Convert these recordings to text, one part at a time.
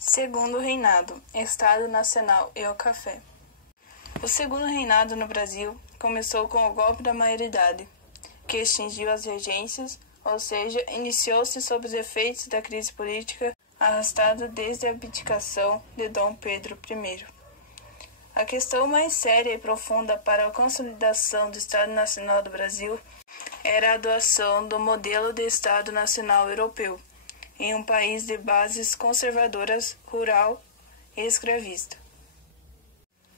Segundo reinado, Estado Nacional e o café. O segundo reinado no Brasil começou com o golpe da maioridade, que extinguiu as regências, ou seja, iniciou-se sob os efeitos da crise política arrastada desde a abdicação de Dom Pedro I. A questão mais séria e profunda para a consolidação do Estado Nacional do Brasil era a adoção do modelo de Estado Nacional Europeu, em um país de bases conservadoras, rural e escravista.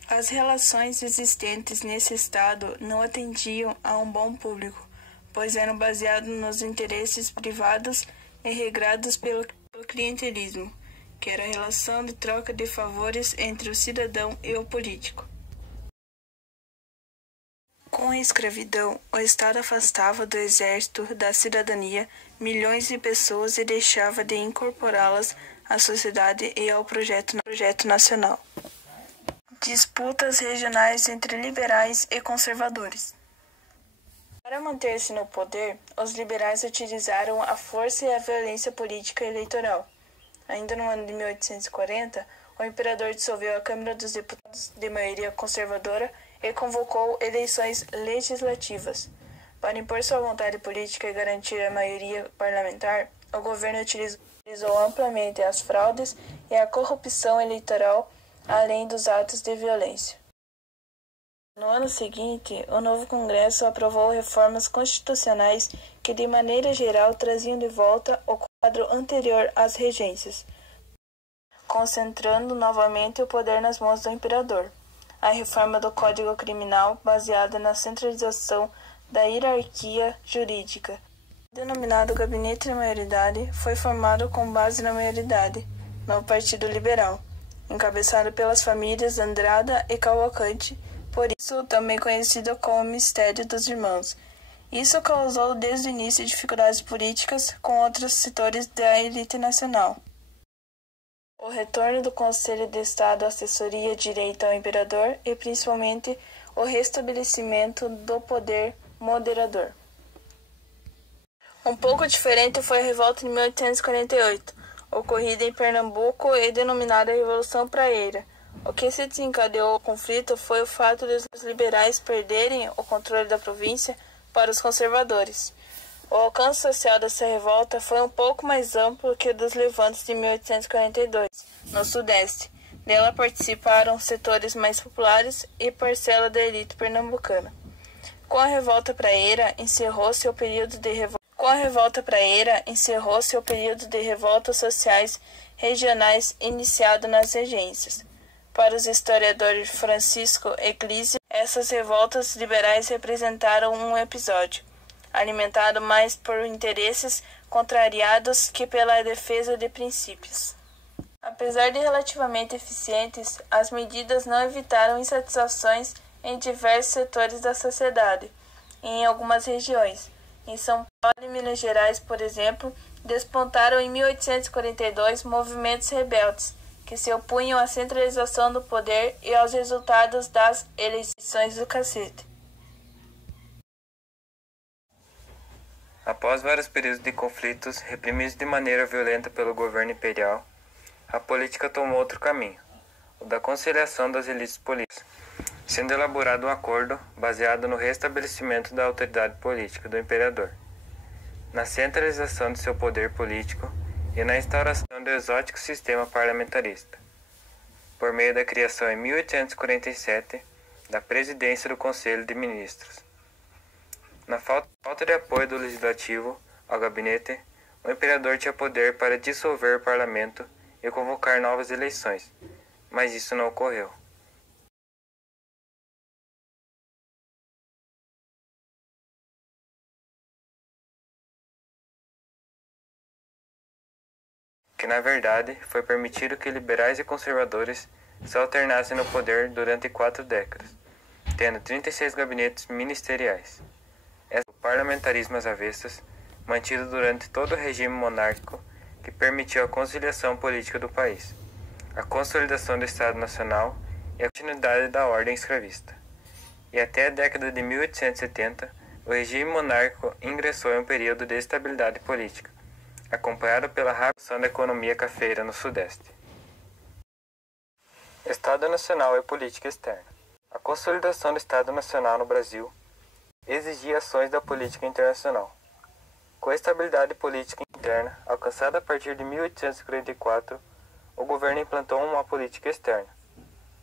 As relações existentes nesse Estado não atendiam a um bom público, pois eram baseadas nos interesses privados e regrados pelo clientelismo, que era a relação de troca de favores entre o cidadão e o político. Com a escravidão, o Estado afastava do exército da cidadania milhões de pessoas e deixava de incorporá-las à sociedade e ao projeto nacional. Disputas regionais entre liberais e conservadores. Para manter-se no poder, os liberais utilizaram a força e a violência política e eleitoral. Ainda no ano de 1840, o imperador dissolveu a Câmara dos Deputados de maioria conservadora e convocou eleições legislativas. Para impor sua vontade política e garantir a maioria parlamentar, o governo utilizou amplamente as fraudes e a corrupção eleitoral, além dos atos de violência. No ano seguinte, o novo Congresso aprovou reformas constitucionais que, de maneira geral, traziam de volta o quadro anterior às regências, concentrando novamente o poder nas mãos do imperador. A reforma do Código Criminal, baseada na centralização da hierarquia jurídica, denominado Gabinete da Maioridade, foi formado com base na maioridade no Partido Liberal, encabeçado pelas famílias Andrada e Cavalcante, por isso também conhecido como Mistério dos Irmãos. Isso causou desde o início dificuldades políticas com outros setores da elite nacional. O retorno do Conselho de Estado à assessoria direita ao imperador e principalmente o restabelecimento do poder moderador. Um pouco diferente foi a revolta de 1848, ocorrida em Pernambuco e denominada Revolução Praeira. O que se desencadeou o conflito foi o fato de os liberais perderem o controle da província para os conservadores. O alcance social dessa revolta foi um pouco mais amplo que o dos levantes de 1842, no Sudeste. Dela participaram setores mais populares e parcela da elite pernambucana. Com a Revolta Praeira, encerrou-se o período de revoltas sociais regionais iniciado nas regências. Para os historiadores Francisco Eglísio, essas revoltas liberais representaram um episódio, alimentado mais por interesses contrariados que pela defesa de princípios. Apesar de relativamente eficientes, as medidas não evitaram insatisfações em diversos setores da sociedade e em algumas regiões. Em São Paulo e Minas Gerais, por exemplo, despontaram em 1842 movimentos rebeldes, que se opunham à centralização do poder e aos resultados das eleições do cacete. Após vários períodos de conflitos reprimidos de maneira violenta pelo governo imperial, a política tomou outro caminho, o da conciliação das elites políticas, sendo elaborado um acordo baseado no restabelecimento da autoridade política do imperador, na centralização de seu poder político e na instauração do exótico sistema parlamentarista, por meio da criação em 1847 da presidência do Conselho de Ministros. Na falta de apoio do legislativo ao gabinete, o imperador tinha poder para dissolver o parlamento e convocar novas eleições, mas isso não ocorreu. Que na verdade foi permitido que liberais e conservadores se alternassem no poder durante 4 décadas, tendo 36 gabinetes ministeriais. O parlamentarismo às avessas, mantido durante todo o regime monárquico, que permitiu a conciliação política do país, a consolidação do Estado Nacional e a continuidade da ordem escravista. E até a década de 1870, o regime monárquico ingressou em um período de estabilidade política, acompanhado pela rapidez da economia cafeira no Sudeste. Estado Nacional e política externa. A consolidação do Estado Nacional no Brasil exigia ações da política internacional. Com a estabilidade política interna alcançada a partir de 1844, o governo implantou uma política externa,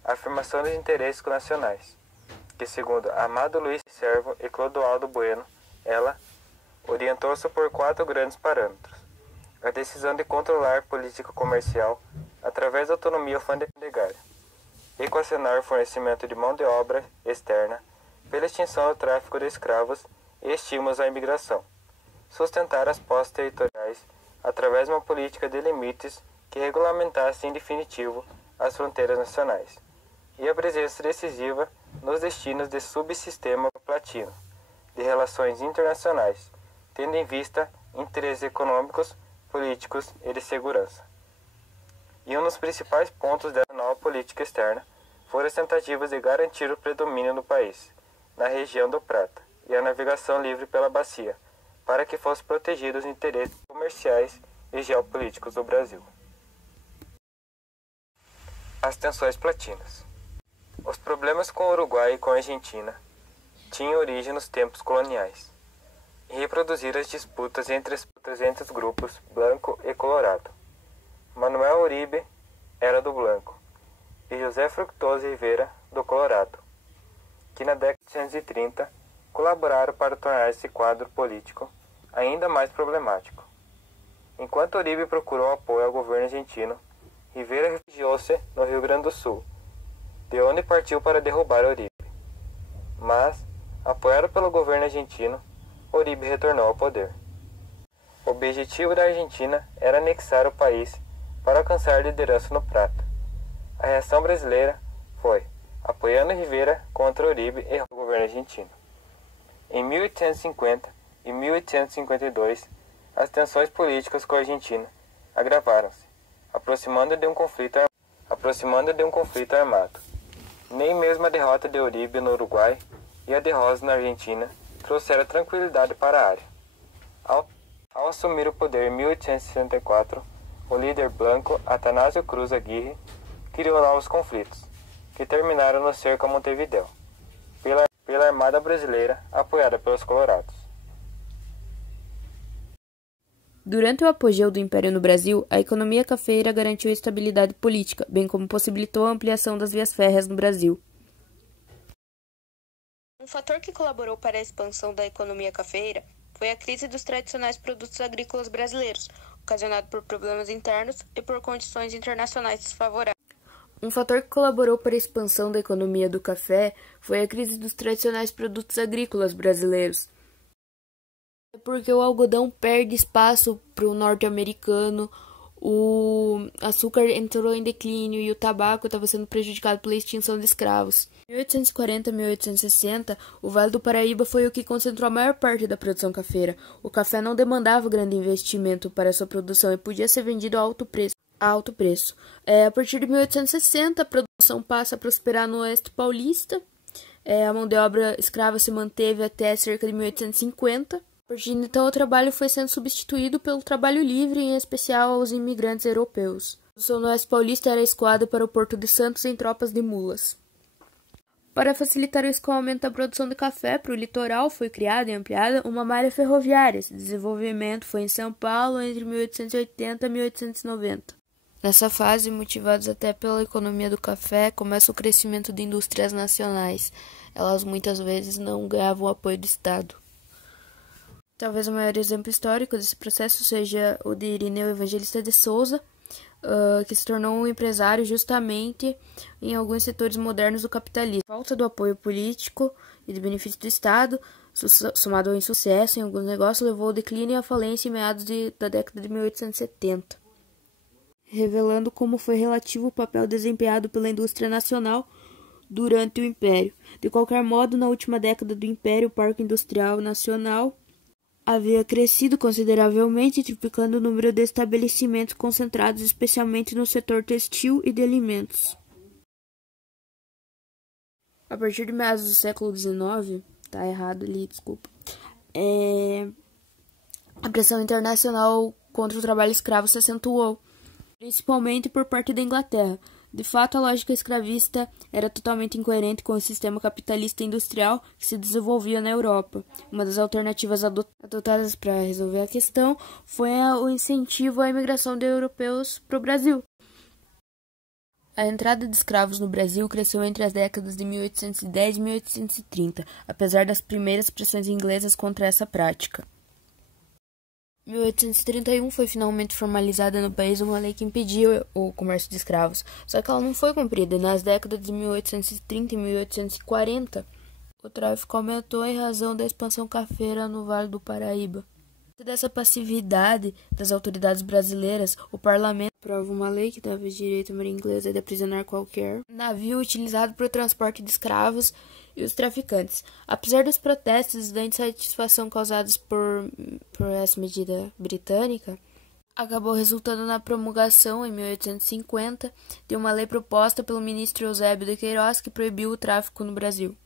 a afirmação dos interesses nacionais, que, segundo Amado Luiz Servo e Clodoaldo Bueno, ela orientou-se por 4 grandes parâmetros: a decisão de controlar a política comercial através da autonomia alfandegária, equacionar o fornecimento de mão de obra externa pela extinção do tráfico de escravos e estímulos à imigração, sustentar as posses territoriais através de uma política de limites que regulamentasse em definitivo as fronteiras nacionais, e a presença decisiva nos destinos de subsistema platino de relações internacionais, tendo em vista interesses econômicos, políticos e de segurança. E um dos principais pontos dessa nova política externa foram as tentativas de garantir o predomínio do país na região do Prata e a navegação livre pela bacia, para que fossem protegidos os interesses comerciais e geopolíticos do Brasil. As tensões platinas. Os problemas com o Uruguai e com a Argentina tinham origem nos tempos coloniais e reproduziram as disputas entre os grupos Blanco e Colorado. Manuel Uribe era do Blanco e José Fructuoso Rivera do Colorado, que na década de 1930 colaboraram para tornar esse quadro político ainda mais problemático. Enquanto Uribe procurou apoio ao governo argentino, Rivera refugiou-se no Rio Grande do Sul, de onde partiu para derrubar Uribe. Mas, apoiado pelo governo argentino, Uribe retornou ao poder. O objetivo da Argentina era anexar o país para alcançar liderança no Prata. A reação brasileira foi apoiando Rivera contra Uribe e o governo argentino. Em 1850 e 1852, as tensões políticas com a Argentina agravaram-se, aproximando de um conflito armado. Nem mesmo a derrota de Uribe no Uruguai e a de Rosa na Argentina trouxeram tranquilidade para a área. Ao assumir o poder em 1864, o líder blanco Atanásio Cruz Aguirre criou novos conflitos, que terminaram no cerco a Montevidéu, pela Armada Brasileira, apoiada pelos colorados. Durante o apogeu do Império no Brasil, a economia cafeeira garantiu a estabilidade política, bem como possibilitou a ampliação das vias férreas no Brasil. Um fator que colaborou para a expansão da economia cafeeira foi a crise dos tradicionais produtos agrícolas brasileiros, ocasionado por problemas internos e por condições internacionais desfavoráveis. Um fator que colaborou para a expansão da economia do café foi a crise dos tradicionais produtos agrícolas brasileiros. Porque o algodão perde espaço para o norte-americano, o açúcar entrou em declínio e o tabaco estava sendo prejudicado pela extinção de escravos. Em 1840 e 1860, o Vale do Paraíba foi o que concentrou a maior parte da produção cafeira. O café não demandava grande investimento para sua produção e podia ser vendido a alto preço. A partir de 1860, a produção passa a prosperar no oeste paulista. A mão de obra escrava se manteve até cerca de 1850. A partir de então, o trabalho foi sendo substituído pelo trabalho livre, em especial aos imigrantes europeus. A produção no oeste paulista era escoada para o Porto de Santos em tropas de mulas. Para facilitar o escoamento da produção de café para o litoral, foi criada e ampliada uma malha ferroviária. Esse desenvolvimento foi em São Paulo entre 1880 e 1890. Nessa fase, motivados até pela economia do café, começa o crescimento de indústrias nacionais. Elas muitas vezes não ganhavam o apoio do Estado. Talvez o maior exemplo histórico desse processo seja o de Irineu Evangelista de Souza, que se tornou um empresário justamente em alguns setores modernos do capitalismo. A falta do apoio político e de benefício do Estado, somado ao insucesso em alguns negócios, levou ao declínio e à falência em meados da década de 1870, revelando como foi relativo o papel desempenhado pela indústria nacional durante o Império. De qualquer modo, na última década do Império, o Parque Industrial Nacional havia crescido consideravelmente, triplicando o número de estabelecimentos concentrados especialmente no setor textil e de alimentos. A partir de meados do século XIX, a pressão internacional contra o trabalho escravo se acentuou, principalmente por parte da Inglaterra. De fato, a lógica escravista era totalmente incoerente com o sistema capitalista industrial que se desenvolvia na Europa. Uma das alternativas adotadas para resolver a questão foi o incentivo à imigração de europeus para o Brasil. A entrada de escravos no Brasil cresceu entre as décadas de 1810 e 1830, apesar das primeiras pressões inglesas contra essa prática. Em 1831 foi finalmente formalizada no país uma lei que impedia o comércio de escravos, só que ela não foi cumprida. Nas décadas de 1830 e 1840, o tráfico aumentou em razão da expansão cafeira no Vale do Paraíba. Dessa passividade das autoridades brasileiras, o parlamento aprova uma lei que dava direito à marinha inglesa de aprisionar qualquer navio utilizado para o transporte de escravos e os traficantes. Apesar dos protestos e da insatisfação causados por essa medida britânica, acabou resultando na promulgação, em 1850, de uma lei proposta pelo ministro Eusébio de Queiroz que proibiu o tráfico no Brasil.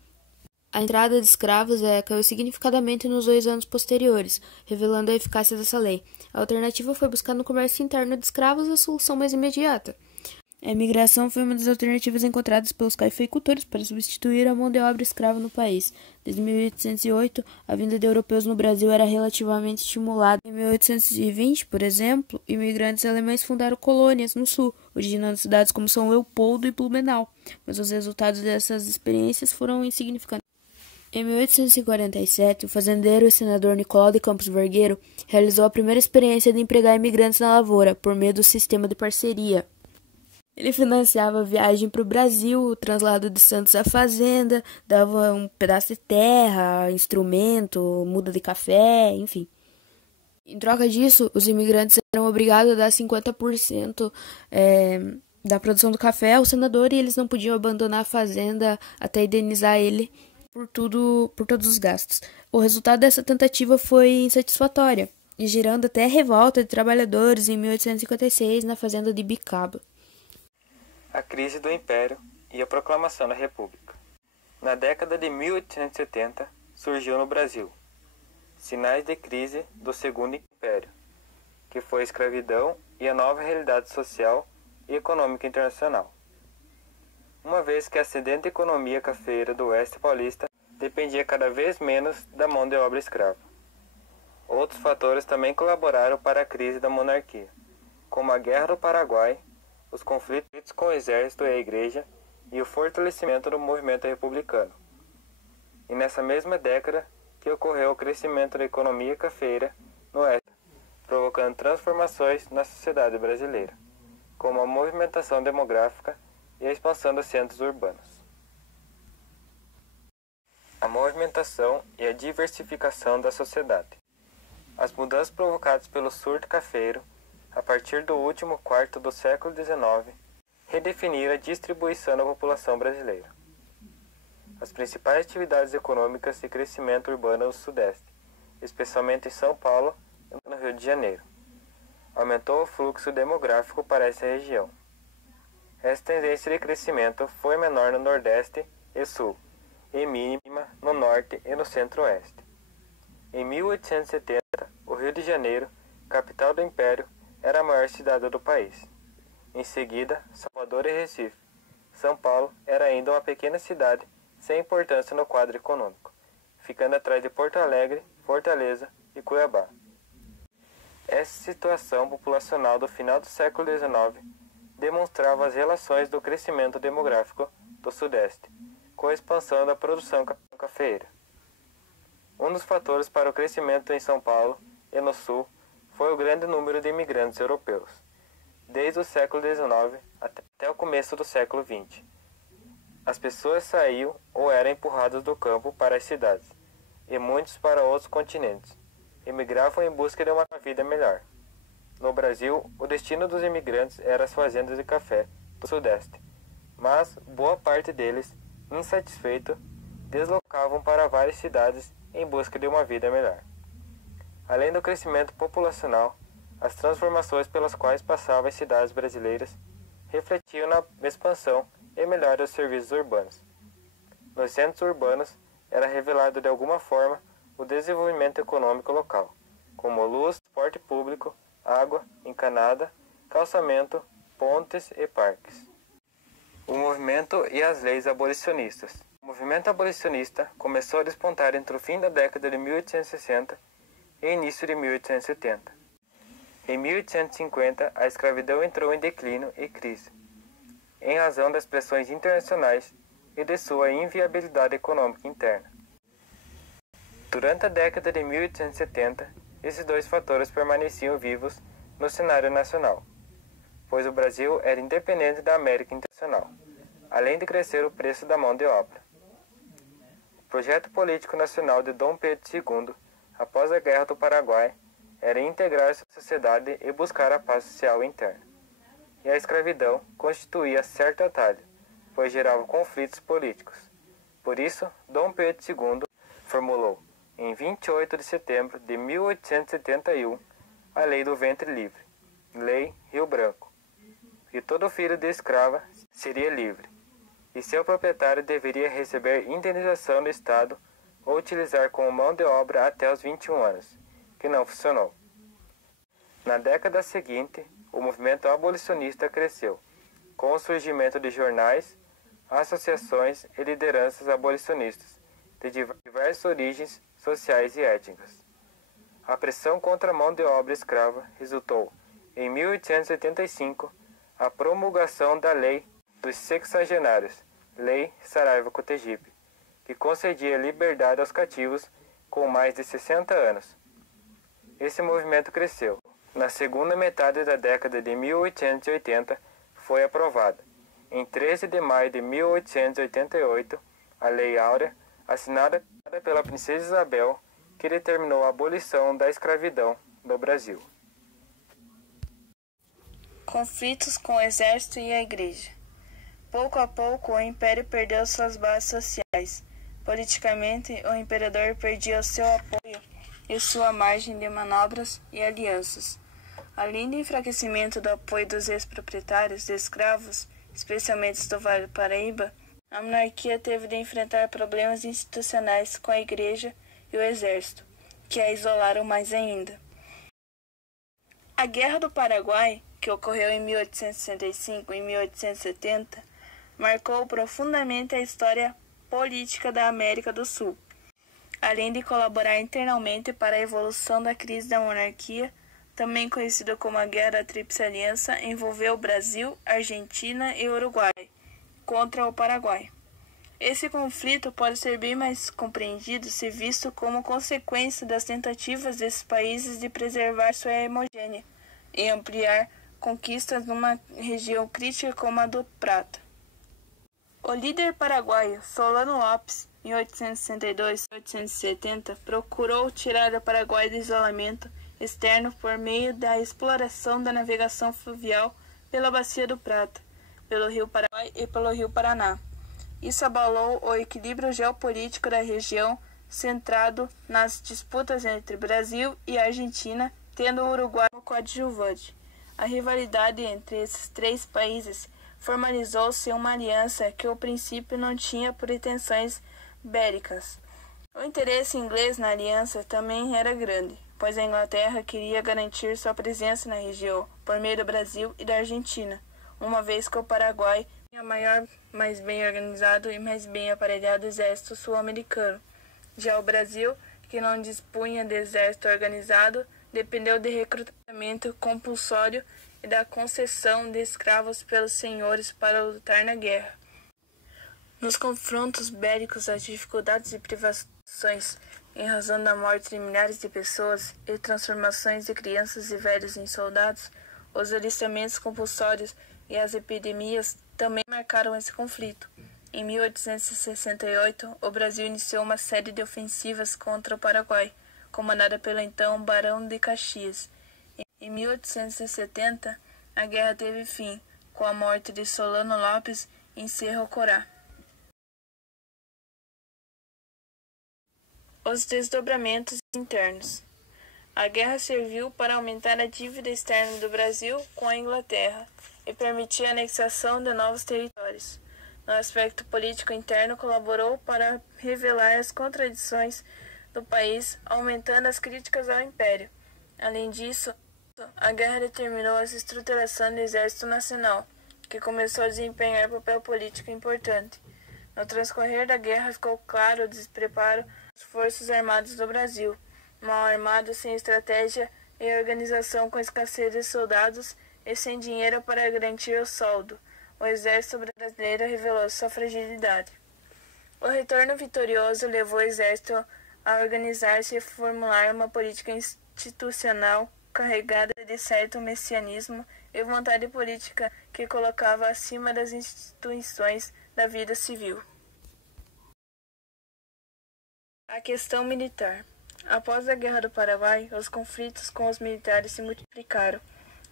A entrada de escravos caiu significativamente nos 2 anos posteriores, revelando a eficácia dessa lei. A alternativa foi buscar no comércio interno de escravos a solução mais imediata. A imigração foi uma das alternativas encontradas pelos cafeicultores para substituir a mão de obra escrava no país. Desde 1808, a vinda de europeus no Brasil era relativamente estimulada. Em 1820, por exemplo, imigrantes alemães fundaram colônias no sul, originando cidades como São Leopoldo e Blumenau, mas os resultados dessas experiências foram insignificantes. Em 1847, o fazendeiro e senador Nicolau de Campos Vergueiro realizou a primeira experiência de empregar imigrantes na lavoura, por meio do sistema de parceria. Ele financiava a viagem para o Brasil, o translado de Santos à fazenda, dava um pedaço de terra, instrumento, muda de café, enfim. Em troca disso, os imigrantes eram obrigados a dar 50% da produção do café ao senador e eles não podiam abandonar a fazenda até indenizar ele por todos os gastos. O resultado dessa tentativa foi insatisfatória, e gerando até a revolta de trabalhadores em 1856 na fazenda de Bicaba. A crise do Império e a proclamação da República. Na década de 1870, surgiu no Brasil sinais de crise do Segundo Império, que foi a escravidão e a nova realidade social e econômica internacional. Uma vez que a ascendente economia cafeira do oeste paulista dependia cada vez menos da mão de obra escrava. Outros fatores também colaboraram para a crise da monarquia, como a Guerra do Paraguai, os conflitos com o exército e a igreja e o fortalecimento do movimento republicano. E nessa mesma década que ocorreu o crescimento da economia cafeira no oeste, provocando transformações na sociedade brasileira, como a movimentação demográfica e a expansão dos centros urbanos. A movimentação e a diversificação da sociedade. As mudanças provocadas pelo surto cafeiro, a partir do último quarto do século XIX, redefiniram a distribuição da população brasileira. As principais atividades econômicas de crescimento urbano do Sudeste, especialmente em São Paulo e no Rio de Janeiro, aumentou o fluxo demográfico para essa região. Essa tendência de crescimento foi menor no Nordeste e Sul, e mínima no Norte e no Centro-Oeste. Em 1870, o Rio de Janeiro, capital do Império, era a maior cidade do país. Em seguida, Salvador e Recife. São Paulo era ainda uma pequena cidade sem importância no quadro econômico, ficando atrás de Porto Alegre, Fortaleza e Cuiabá. Essa situação populacional do final do século XIX demonstrava as relações do crescimento demográfico do Sudeste com a expansão da produção cafeeira. Um dos fatores para o crescimento em São Paulo e no Sul foi o grande número de imigrantes europeus, desde o século XIX até o começo do século XX. As pessoas saíam ou eram empurradas do campo para as cidades, e muitos para outros continentes. Emigravam em busca de uma vida melhor. No Brasil, o destino dos imigrantes era as fazendas de café do Sudeste, mas boa parte deles, insatisfeito, deslocavam para várias cidades em busca de uma vida melhor. Além do crescimento populacional, as transformações pelas quais passavam as cidades brasileiras refletiam na expansão e melhora dos serviços urbanos. Nos centros urbanos era revelado de alguma forma o desenvolvimento econômico local, como luz, transporte público, água encanada, calçamento, pontes e parques. O movimento e as leis abolicionistas. O movimento abolicionista começou a despontar entre o fim da década de 1860 e início de 1870. Em 1850, a escravidão entrou em declínio e crise, em razão das pressões internacionais e de sua inviabilidade econômica interna. Durante a década de 1870, esses dois fatores permaneciam vivos no cenário nacional, pois o Brasil era independente da América Internacional, além de crescer o preço da mão de obra. O projeto político nacional de Dom Pedro II, após a Guerra do Paraguai, era integrar sua sociedade e buscar a paz social interna. E a escravidão constituía certo atalho, pois gerava conflitos políticos. Por isso, Dom Pedro II formulou, em 28 de setembro de 1871, a Lei do Ventre Livre, Lei Rio Branco, e todo filho de escrava seria livre, e seu proprietário deveria receber indenização do Estado ou utilizar como mão de obra até os 21 anos, que não funcionou. Na década seguinte, o movimento abolicionista cresceu, com o surgimento de jornais, associações e lideranças abolicionistas, de diversas origens sociais e étnicas. A pressão contra a mão de obra escrava resultou, em 1885, a promulgação da Lei dos Sexagenários, Lei Saraiva-Cotegipe, que concedia liberdade aos cativos com mais de 60 anos. Esse movimento cresceu. Na segunda metade da década de 1880, foi aprovada, em 13 de maio de 1888, a Lei Áurea, assinada pela Princesa Isabel, que determinou a abolição da escravidão no Brasil. Conflitos com o exército e a igreja. Pouco a pouco, o império perdeu suas bases sociais. Politicamente, o imperador perdia o seu apoio e sua margem de manobras e alianças. Além do enfraquecimento do apoio dos ex-proprietários de escravos, especialmente do Vale do Paraíba, a monarquia teve de enfrentar problemas institucionais com a igreja e o exército, que a isolaram mais ainda. A Guerra do Paraguai, que ocorreu em 1865 e 1870, marcou profundamente a história política da América do Sul, além de colaborar internamente para a evolução da crise da monarquia, também conhecida como a Guerra da Tríplice Aliança, envolveu Brasil, Argentina e Uruguai contra o Paraguai. Esse conflito pode ser bem mais compreendido se visto como consequência das tentativas desses países de preservar sua hegemônia e ampliar conquistas numa região crítica como a do Prata. O líder paraguaio Solano Lopes, em 1862 e 1870, procurou tirar o Paraguai do isolamento externo por meio da exploração da navegação fluvial pela Bacia do Prata, pelo Rio Paraguai e pelo Rio Paraná. Isso abalou o equilíbrio geopolítico da região, centrado nas disputas entre Brasil e Argentina, tendo o Uruguai como coadjuvante. A rivalidade entre esses três países formalizou-se em uma aliança que, ao princípio, não tinha pretensões bélicas. O interesse inglês na aliança também era grande, pois a Inglaterra queria garantir sua presença na região por meio do Brasil e da Argentina, uma vez que o Paraguai tinha maior, mais bem organizado e mais bem aparelhado exército sul-americano. Já o Brasil, que não dispunha de exército organizado, dependeu de recrutamento compulsório e da concessão de escravos pelos senhores para lutar na guerra. Nos confrontos bélicos, as dificuldades e privações em razão da morte de milhares de pessoas e transformações de crianças e velhos em soldados, os alistamentos compulsórios e as epidemias também marcaram esse conflito. Em 1868, o Brasil iniciou uma série de ofensivas contra o Paraguai, comandada pelo então Barão de Caxias. Em 1870, a guerra teve fim, com a morte de Solano Lopes em Cerro Corá. Os desdobramentos internos. A guerra serviu para aumentar a dívida externa do Brasil com a Inglaterra e permitir a anexação de novos territórios. No aspecto político interno, colaborou para revelar as contradições do país, aumentando as críticas ao Império. Além disso, a guerra determinou a estruturação do Exército Nacional, que começou a desempenhar papel político importante. No transcorrer da guerra ficou claro o despreparo das Forças Armadas do Brasil, mal armado, sem estratégia e organização, com escassez de soldados e sem dinheiro para garantir o soldo. O exército brasileiro revelou sua fragilidade. O retorno vitorioso levou o exército a organizar-se e formular uma política institucional carregada de certo messianismo e vontade política que colocava acima das instituições da vida civil. A questão militar. Após a Guerra do Paraguai, os conflitos com os militares se multiplicaram.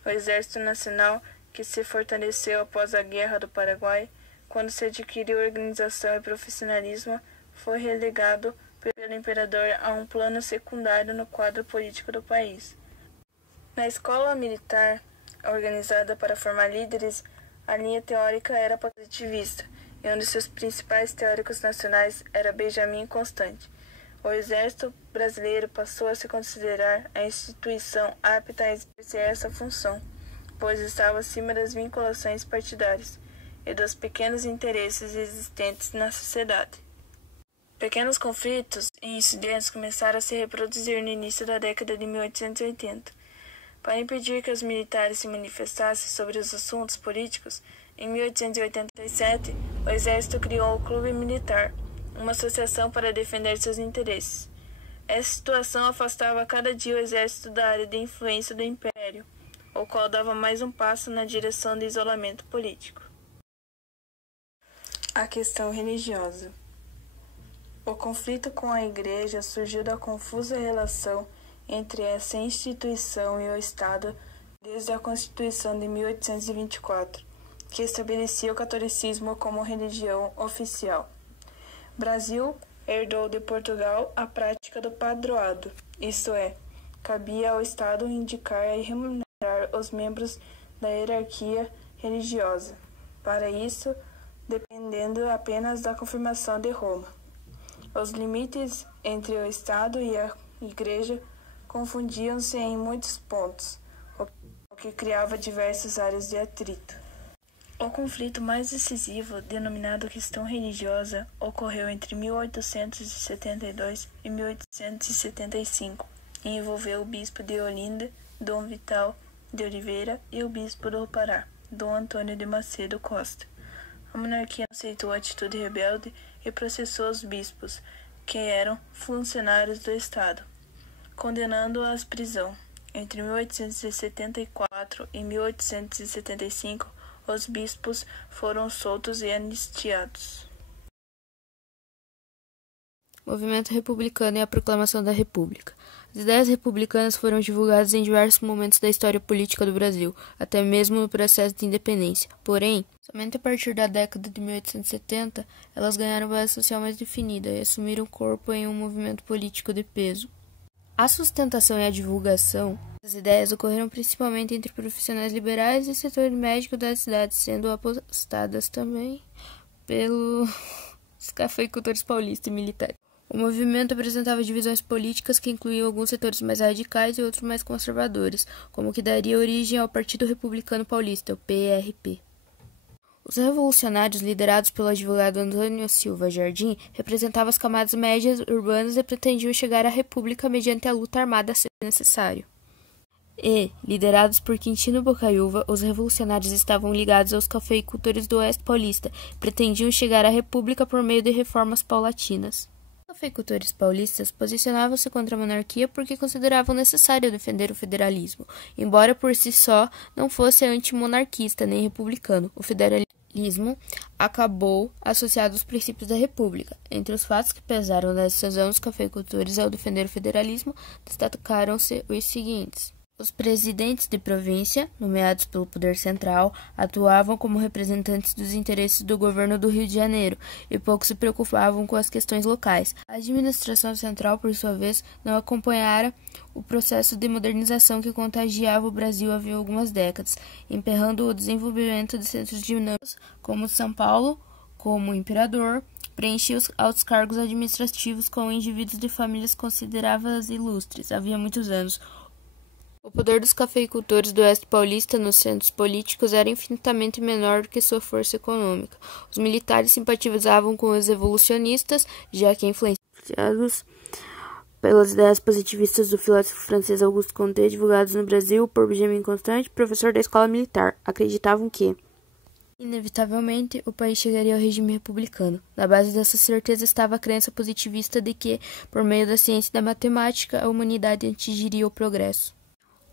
O Exército Nacional, que se fortaleceu após a Guerra do Paraguai, quando se adquiriu organização e profissionalismo, foi relegado pelo imperador a um plano secundário no quadro político do país. Na escola militar, organizada para formar líderes, a linha teórica era positivista, e um de seus principais teóricos nacionais era Benjamin Constant. O Exército Brasileiro passou a se considerar a instituição apta a exercer essa função, pois estava acima das vinculações partidárias e dos pequenos interesses existentes na sociedade. Pequenos conflitos e incidentes começaram a se reproduzir no início da década de 1880. Para impedir que os militares se manifestassem sobre os assuntos políticos, em 1887, o Exército criou o Clube Militar, uma associação para defender seus interesses. Essa situação afastava a cada dia o Exército da área de influência do Império, o qual dava mais um passo na direção do isolamento político. A questão religiosa. O conflito com a Igreja surgiu da confusa relação entre essa instituição e o Estado desde a Constituição de 1824, que estabelecia o catolicismo como religião oficial. Brasil herdou de Portugal a prática do padroado, isto é, cabia ao Estado indicar e remunerar os membros da hierarquia religiosa. Para isso, dependendo apenas da confirmação de Roma. Os limites entre o Estado e a Igreja confundiam-se em muitos pontos, o que criava diversas áreas de atrito. O conflito mais decisivo, denominado questão religiosa, ocorreu entre 1872 e 1875 e envolveu o bispo de Olinda, Dom Vital de Oliveira, e o bispo do Pará, Dom Antônio de Macedo Costa. A monarquia aceitou a atitude rebelde e processou os bispos, que eram funcionários do Estado, condenando-os à prisão. Entre 1874 e 1875, os bispos foram soltos e anistiados. Movimento republicano e a proclamação da República. As ideias republicanas foram divulgadas em diversos momentos da história política do Brasil, até mesmo no processo de independência. Porém, somente a partir da década de 1870, elas ganharam base social mais definida e assumiram corpo em um movimento político de peso. A sustentação e a divulgação das ideias ocorreram principalmente entre profissionais liberais e setor médico das cidades, sendo apostadas também pelos cafeicultores paulistas e militares. O movimento apresentava divisões políticas que incluíam alguns setores mais radicais e outros mais conservadores, como o que daria origem ao Partido Republicano Paulista, o PRP. Os revolucionários, liderados pelo advogado Antônio Silva Jardim, representavam as camadas médias urbanas e pretendiam chegar à República mediante a luta armada se necessário. E, liderados por Quintino Bocaiúva, os revolucionários estavam ligados aos cafeicultores do Oeste Paulista e pretendiam chegar à República por meio de reformas paulatinas. Os cafeicultores paulistas posicionavam-se contra a monarquia porque consideravam necessário defender o federalismo, embora por si só não fosse antimonarquista nem republicano. O federalismo acabou associado aos princípios da República. Entre os fatos que pesaram na decisão dos cafeicultores ao defender o federalismo, destacaram-se os seguintes. Os presidentes de província, nomeados pelo poder central, atuavam como representantes dos interesses do governo do Rio de Janeiro e pouco se preocupavam com as questões locais. A administração central, por sua vez, não acompanhara o processo de modernização que contagiava o Brasil havia algumas décadas, emperrando o desenvolvimento de centros dinâmicos como São Paulo, como imperador, preenchia os altos cargos administrativos com indivíduos de famílias consideradas ilustres. Havia muitos anos, O poder dos cafeicultores do oeste paulista nos centros políticos era infinitamente menor do que sua força econômica. Os militares simpatizavam com os revolucionistas, já que influenciados pelas ideias positivistas do filósofo francês Auguste Comte, divulgados no Brasil por Benjamin Constant, professor da escola militar, acreditavam que, inevitavelmente, o país chegaria ao regime republicano. Na base dessa certeza estava a crença positivista de que, por meio da ciência e da matemática, a humanidade atingiria o progresso.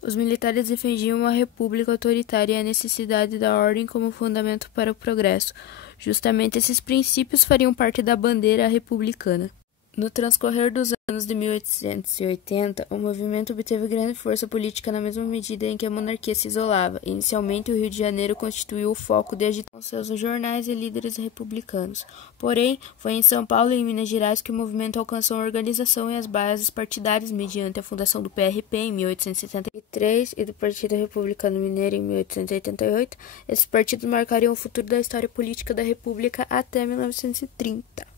Os militares defendiam a república autoritária e a necessidade da ordem como fundamento para o progresso. Justamente esses princípios fariam parte da bandeira republicana. No transcorrer dos anos de 1880, o movimento obteve grande força política na mesma medida em que a monarquia se isolava. Inicialmente, o Rio de Janeiro constituiu o foco de agitação de seus jornais e líderes republicanos. Porém, foi em São Paulo e em Minas Gerais que o movimento alcançou a organização e as bases partidárias mediante a fundação do PRP em 1873 e do Partido Republicano Mineiro em 1888. Esses partidos marcariam o futuro da história política da República até 1930.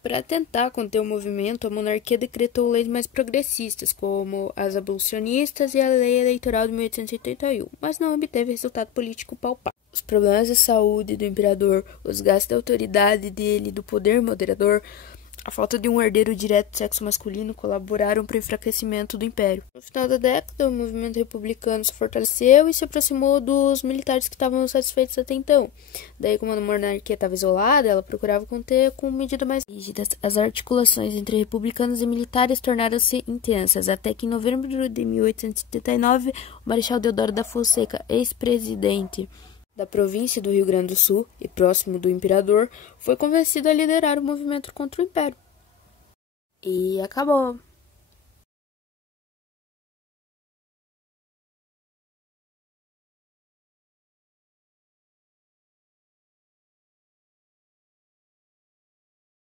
Para tentar conter o movimento, a monarquia decretou leis mais progressistas, como as abolicionistas e a lei eleitoral de 1881, mas não obteve resultado político palpável. Os problemas de saúde do imperador, os gastos da autoridade dele e do poder moderador, a falta de um herdeiro direto de sexo masculino colaboraram para o enfraquecimento do império. No final da década, o movimento republicano se fortaleceu e se aproximou dos militares que estavam satisfeitos até então. Daí, como a monarquia estava isolada, ela procurava conter com medidas mais rígidas. As articulações entre republicanos e militares tornaram-se intensas, até que em novembro de 1879, o Marechal Deodoro da Fonseca, ex-presidente da província do Rio Grande do Sul e próximo do imperador, foi convencido a liderar o movimento contra o império. E acabou.